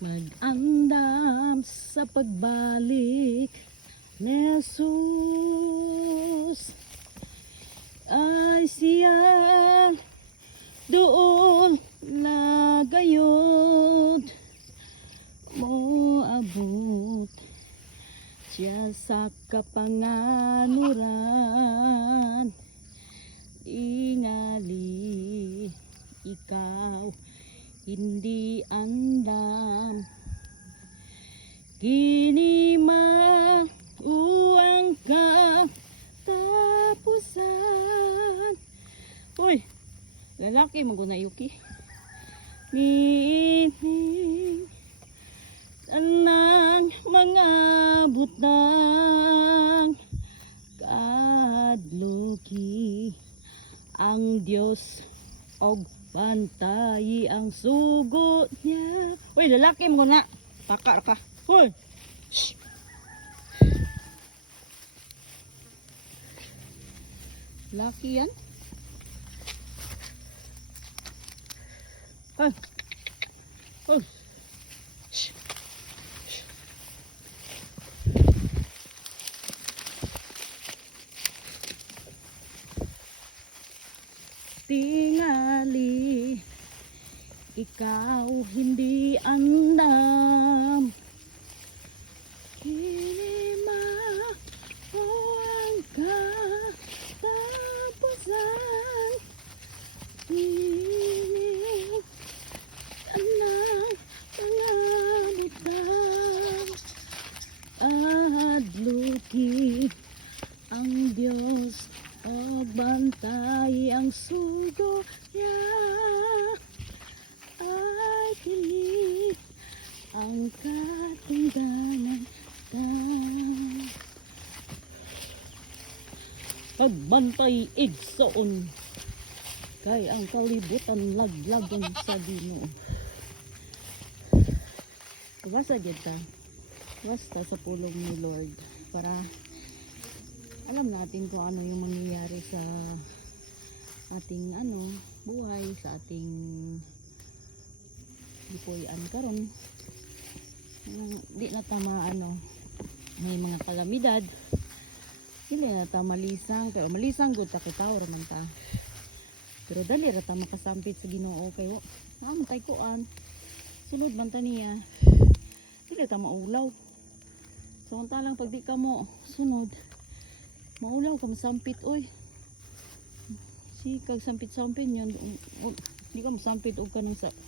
Mag-andam sa pagbalik ni Jesus ay siya doon nagayod mo abot siya sa kapanganuran ingali ikaw hindi andam kini mauang ka tapusan. Uy, lalaki maguna Yuki. Mining tanang mga butang kadluki ang Dios og bantayi ang sugot niya. Uy, lalaki mo na. Taka ka. Uy. Shh. Laki yan. Ay. Uy. Shh. Shh. Tingali ikaw hindi andam kini mauang ka tapusan kini tanang pangabutang adluki ang Diyos o bantay ang sugo niya ay kini ang katunggalan ka. Pagbantay igsoon kay ang kalibutan laglagon sa Ginoo. Basta kita basta sa pulong ni Lord para alam natin kung ano yung mangyayari sa ating buhay, sa ating lipuyan karon. Di na tama may mga kalamidad. Dili na ta malisang, pero malisang gud ta kitaw ra man ta. Pero dali ra ta makasampit sa Ginoo kay tay kuan. Sulod man ta niya. Dili ta maulaw. So talang pag di ka mo sunod maulaw ka masampit oy. Si kag sampit-sampit yun. Di ka masampit og kanang sa